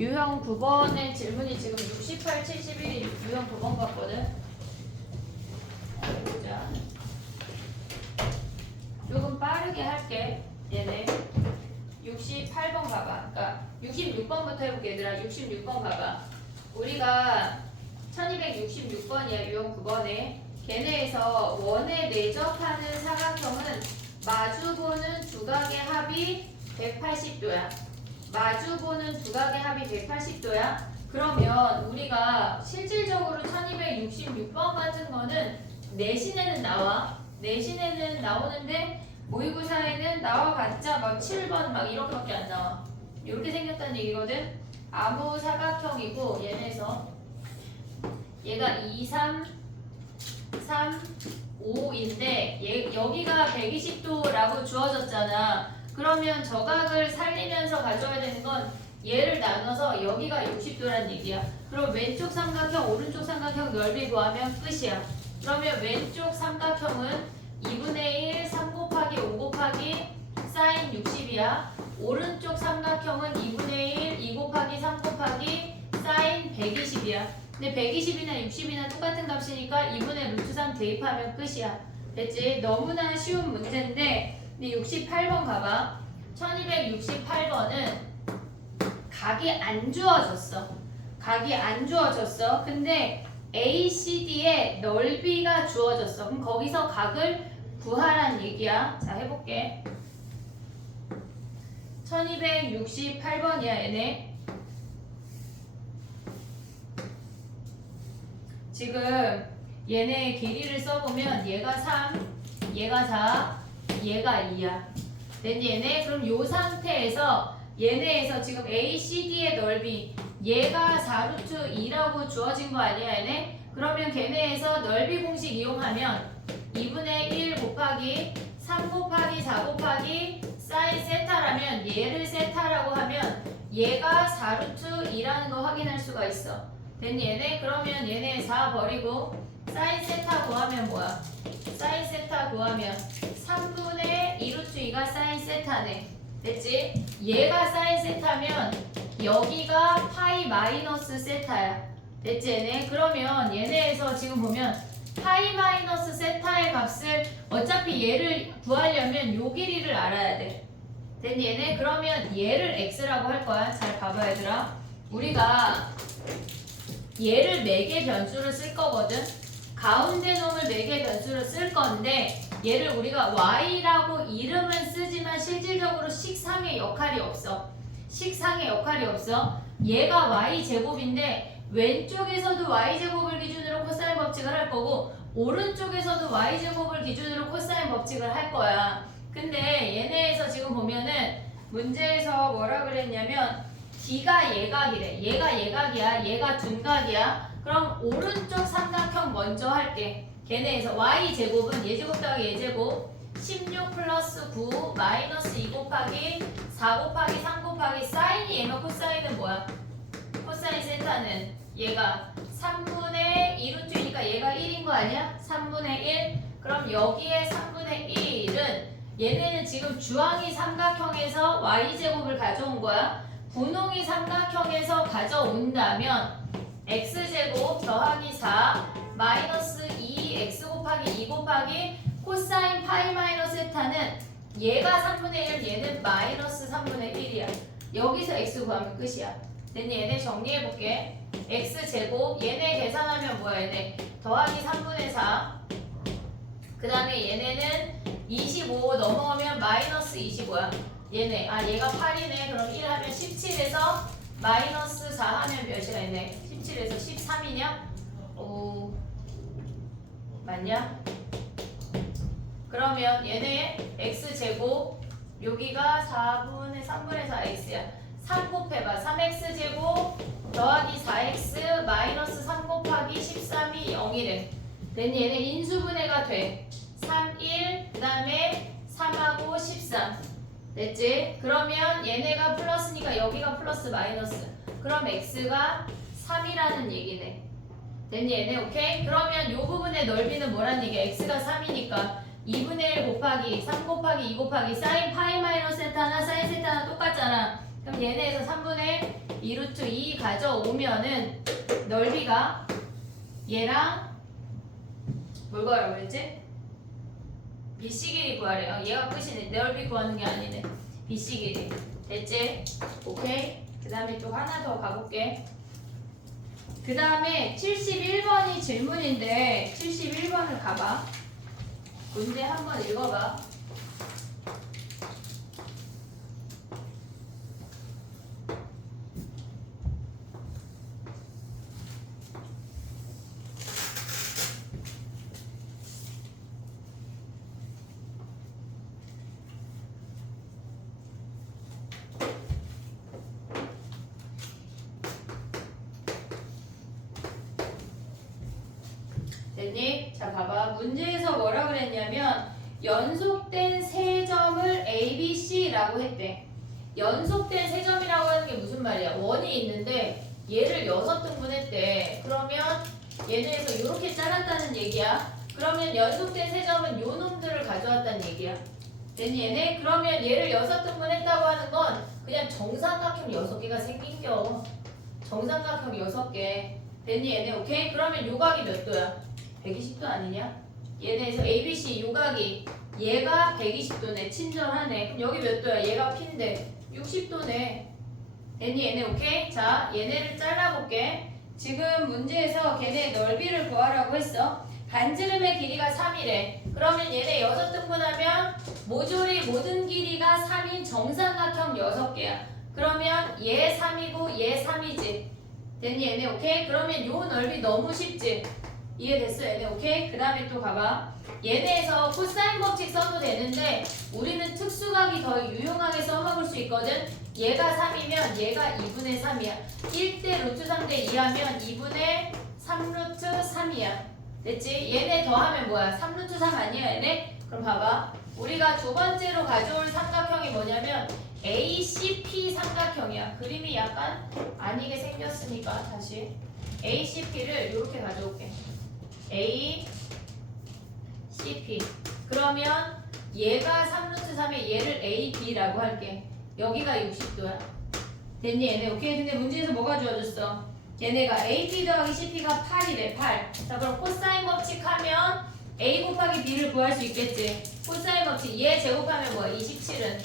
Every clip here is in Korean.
유형 9번의 질문이 지금 68, 71이 유형 9번 같거든. 보자. 조금 빠르게 할게. 얘네 68번 가봐. 그러니까 66번부터 해볼게 얘들아. 66번 가봐. 우리가 1266번이야 유형 9번에. 걔네에서 원에 내접하는 사각형은 마주보는 두각의 합이 180도야. 마주보는 두각의 합이 180도야. 그러면 우리가 실질적으로 1266번 같은 거는 내신에는 나와. 내신에는 나오는데 모의고사에는 나와 봤자 막 7번 막 이렇게밖에 안 나와. 이렇게 생겼다는 얘기거든. 아무 사각형이고 얘네에서 얘가 2, 3, 3, 5인데 여기가 120도라고 주어졌잖아. 그러면 저각을 살리면서 가져야 되는 건 얘를 나눠서 여기가 60도란 얘기야. 그럼 왼쪽 삼각형, 오른쪽 삼각형 넓이 구하면 끝이야. 그러면 왼쪽 삼각형은 2분의 1, 3 곱하기 5 곱하기 사인 60이야. 오른쪽 삼각형은 2분의 1, 2 곱하기 3 곱하기 사인 120이야. 근데 120이나 60이나 똑같은 값이니까 2분의 루트 3 대입하면 끝이야. 됐지? 너무나 쉬운 문제인데 근데 68번 가봐. 1268번은 각이 안 주어졌어. 각이 안 주어졌어. 근데 ACD의 넓이가 주어졌어. 그럼 거기서 각을 구하란 얘기야. 자, 해볼게. 1268번이야, 얘네. 지금 얘네 길이를 써보면 얘가 3, 얘가 4, 얘가 2야. 된 얘네? 그럼 요 상태에서 얘네에서 지금 ACD의 넓이 얘가 4루트 2라고 주어진 거 아니야, 얘네? 그러면 걔네에서 넓이 공식 이용하면 2분의 1 곱하기 3 곱하기 4 곱하기 사인 세타라면 얘를 세타라고 하면 얘가 4루트 2라는 거 확인할 수가 있어. 된 얘네? 그러면 얘네 4 버리고 사인 세타 구하면 뭐야? 사인 세타 구하면 3분의 2루트 2가 사인 세타네. 됐지? 얘가 사인 세타면 여기가 파이 마이너스 세타야. 됐지 얘네? 그러면 얘네에서 지금 보면 파이 마이너스 세타의 값을 어차피 얘를 구하려면 요 길이를 알아야 돼. 됐니 얘네? 그러면 얘를 x라고 할 거야. 잘 봐봐 얘들아. 우리가 얘를 매개 변수를 쓸 거거든. 가운데 놈을 매개 변수를 쓸 건데 얘를 우리가 y라고 이름은 쓰지만 실질적으로 식상의 역할이 없어. 식상의 역할이 없어. 얘가 y제곱인데 왼쪽에서도 y제곱을 기준으로 코사인 법칙을 할 거고 오른쪽에서도 y제곱을 기준으로 코사인 법칙을 할 거야. 근데 얘네에서 지금 보면은 문제에서 뭐라 그랬냐면 D가 예각이래. 얘가 예각이야. 얘가 둔각이야. 그럼 오른쪽 삼각형 먼저 할게. 걔네에서 y제곱은 예제곱 더하기 예제곱 16 플러스 9 마이너스 2 곱하기 4 곱하기 3 곱하기 사인이 얘면 코사인은 뭐야? 코사인 세타는 얘가 3분의 2루트이니까 얘가 1인 거 아니야? 3분의 1 그럼 여기에 3분의 1은 얘네는 지금 주황이 삼각형에서 y제곱을 가져온 거야. 분홍이 삼각형에서 가져온다면 x제곱 더하기 4 마이너스 2x 곱하기 2 곱하기 코사인 파이 마이너스 세타는 얘가 3분의 1 얘는 마이너스 3분의 1이야. 여기서 x 구하면 끝이야. 됐니? 얘네 정리해볼게. x제곱 얘네 계산하면 뭐야 얘네 더하기 3분의 4 그 다음에 얘네는 25 넘어오면 마이너스 25야. 얘네 얘가 8이네. 그럼 1 하면 17에서 마이너스 4 하면 몇이야 얘네 17에서 13이냐? 오 맞냐? 그러면 얘네 x제곱 여기가 4분의 3분의 4x야. 3 곱해봐. 3x제곱 더하기 4x 마이너스 3 곱하기 13이 0이래. 됐니? 얘네 인수분해가 돼. 3, 1, 그 다음에 3하고 13. 됐지? 그러면 얘네가 플러스니까 여기가 플러스 마이너스. 그럼 x가 3이라는 얘기네. 됐니? 얘네 오케이? 그러면 요 부분의 넓이는 뭐란 얘기야? x가 3이니까 2분의 1 곱하기 3 곱하기 2 곱하기 사인 파이 마이너스 세타나 사인 세타나 똑같잖아. 그럼 얘네에서 3분의 2 b 루트 2 가져오면은 넓이가 얘랑 뭘 구하라고 그랬지? BC 길이 구하래. 얘가 끝이네. 넓이 구하는 게 아니네. BC 길이. 됐지? 오케이. 그 다음에 또 하나 더 가볼게. 그 다음에 71번이 질문인데 71번을 가봐. 문제 한번 읽어봐. 됐니? 자 봐봐. 문제에서 뭐라 그랬냐면 연속된 세 점을 A, B, C라고 했대. 연속된 세 점이라고 하는 게 무슨 말이야? 원이 있는데 얘를 6등분 했대. 그러면 얘네에서 이렇게 잘랐다는 얘기야. 그러면 연속된 세 점은 요 놈들을 가져왔다는 얘기야. 됐니 얘네? 그러면 얘를 6등분 했다고 하는 건 그냥 정삼각형 6개가 생긴겨. 정삼각형 6개. 됐니 얘네? 오케이? 그러면 요각이 몇 도야? 120도 아니냐? 얘네에서 ABC 요각이 얘가 120도네. 친절하네. 그럼 여기 몇 도야? 얘가 P인데 60도네. 됐니 얘네? 오케이? 자 얘네를 잘라볼게. 지금 문제에서 걔네 넓이를 구하라고 했어. 반지름의 길이가 3이래. 그러면 얘네 6등분하면 모조리 모든 길이가 3인 정삼각형 6개야. 그러면 얘 3이고 얘 3이지. 됐니 얘네? 오케이? 그러면 요 넓이 너무 쉽지? 이해됐어 얘네? 오케이? 그 다음에 또 가봐. 얘네에서 코사인 법칙 써도 되는데 우리는 특수각이 더 유용하게 써먹을 수 있거든. 얘가 3이면 얘가 2분의 3이야 1대 루트 3대 2하면 2분의 3루트 3이야 됐지? 얘네 더하면 뭐야? 3루트 3 아니야 얘네? 그럼 봐봐. 우리가 두 번째로 가져올 삼각형이 뭐냐면 ACP 삼각형이야. 그림이 약간 아니게 생겼으니까 다시 ACP를 이렇게 가져올게. A, CP. 그러면 얘가 3루트 3에 얘를 AB라고 할게. 여기가 60도야. 됐니 얘네? 오케이. 근데 문제에서 뭐가 주어졌어? 얘네가 AB 더하기 CP가 8이래. 8. 자 그럼 코사인 법칙 하면 A 곱하기 B를 구할 수 있겠지. 코사인 법칙 얘 제곱하면 뭐야? 27은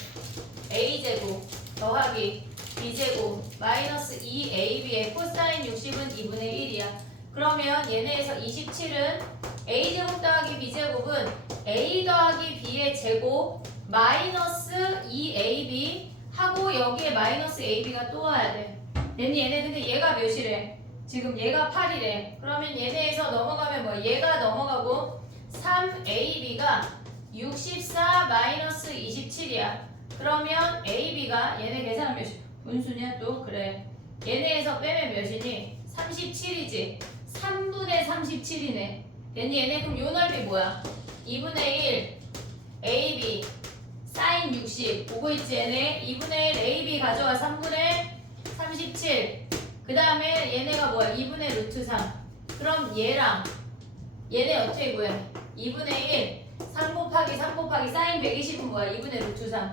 A제곱 더하기 B제곱 마이너스 2AB의 코사인 60은 2분의 1이야. 그러면 얘네에서 27은 A제곱 더하기 B제곱은 A 더하기 B의 제곱 마이너스 2AB 하고 여기에 마이너스 AB가 또 와야 돼. 됐니 얘네? 근데 얘가 몇이래? 지금 얘가 8이래. 그러면 얘네에서 넘어가면 뭐 얘가 넘어가고 3AB가 64 마이너스 27이야. 그러면 AB가 얘네 계산 몇이? 분수냐 또? 그래. 얘네에서 빼면 몇이니? 37이지. 3분의 37이네. 됐니 얘네? 그럼 요 넓이 뭐야? 2분의 1 AB 사인 60 보고 있지 얘네? 2분의 1 AB 가져와 3분의 37. 그 다음에 얘네가 뭐야? 2분의 루트 3. 그럼 얘랑 얘네 어떻게 구해? 2분의 1 3 곱하기 3 곱하기 사인 120은 뭐야? 2분의 루트 3.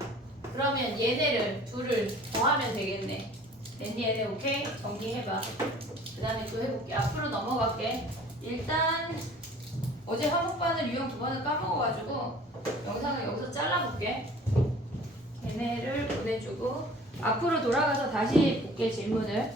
그러면 얘네를 둘을 더하면 되겠네. 됐니 얘네? 오케이? 정리해봐. 그 다음에 또 해볼게. 앞으로 넘어갈게. 일단 어제 화목반을 유형 2번을 까먹어가지고 영상을 여기서 잘라볼게. 걔네를 보내주고 앞으로 돌아가서 다시 볼게 질문을.